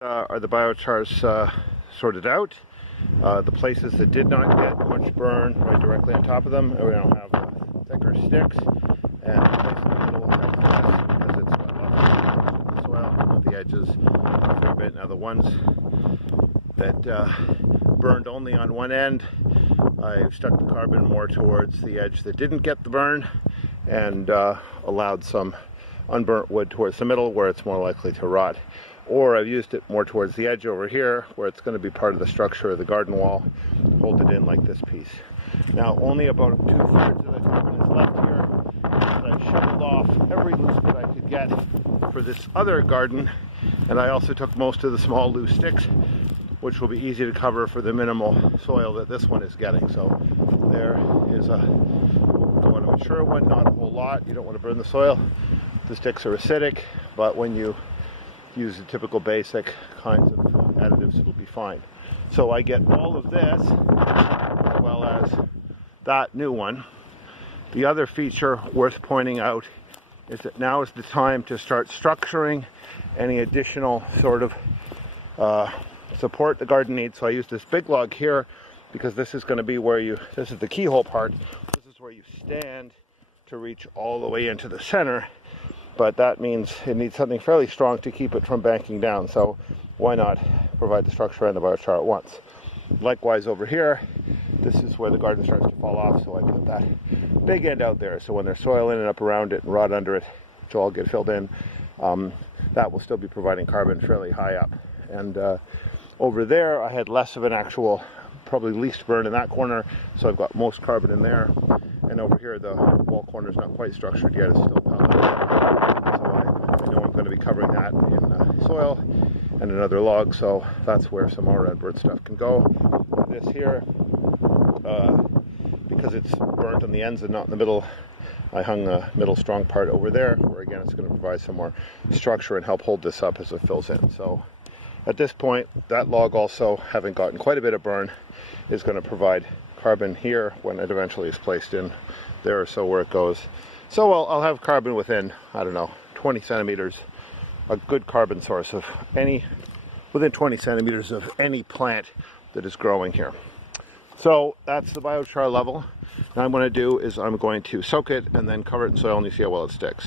Are the biochars sorted out. The places that did not get much burn right directly on top of them, we don't have thicker sticks, and the place in the middle has less because it's got lots of soil at the edges a fair bit. Now the ones that burned only on one end, I've stuck the carbon more towards the edge that didn't get the burn and allowed some unburnt wood towards the middle where it's more likely to rot. Or I've used it more towards the edge over here where it's going to be part of the structure of the garden wall, hold it in like this piece. Now only about 2/3 of the carbon is left here, and I've shoveled off every loose bit I could get for this other garden, and I also took most of the small loose sticks, which will be easy to cover for the minimal soil that this one is getting. So there is a mature one, not a whole lot. You don't want to burn the soil. The sticks are acidic, but when you use the typical basic kinds of additives, it'll be fine. So I get all of this as well as that new one. The other feature worth pointing out is that now is the time to start structuring any additional sort of support the garden needs. So I use this big log here because this is going to be where this is the keyhole part. This is where you stand to reach all the way into the center. But that means it needs something fairly strong to keep it from banking down. So why not provide the structure and the biochar at once? Likewise over here, this is where the garden starts to fall off. So I put that big end out there. So when there's soil in and up around it and rot under it, which will all get filled in, that will still be providing carbon fairly high up. And over there, I had less of an actual, probably least burn in that corner. So I've got most carbon in there. And over here, the wall corner is not quite structured yet. It's still piled up. So I know I'm going to be covering that in soil and another log. So that's where some more redbird stuff can go. This here, because it's burnt on the ends and not in the middle, I hung the middle strong part over there, where again it's going to provide some more structure and help hold this up as it fills in. So at this point, that log also, having gotten quite a bit of burn, is going to provide carbon here when it eventually is placed in there or so where it goes. So I'll have carbon within, I don't know, 20 centimeters, a good carbon source of within 20 centimeters of any plant that is growing here. So that's the biochar level. Now what I'm going to do is I'm going to soak it and then cover it in soil, and you see how well it sticks.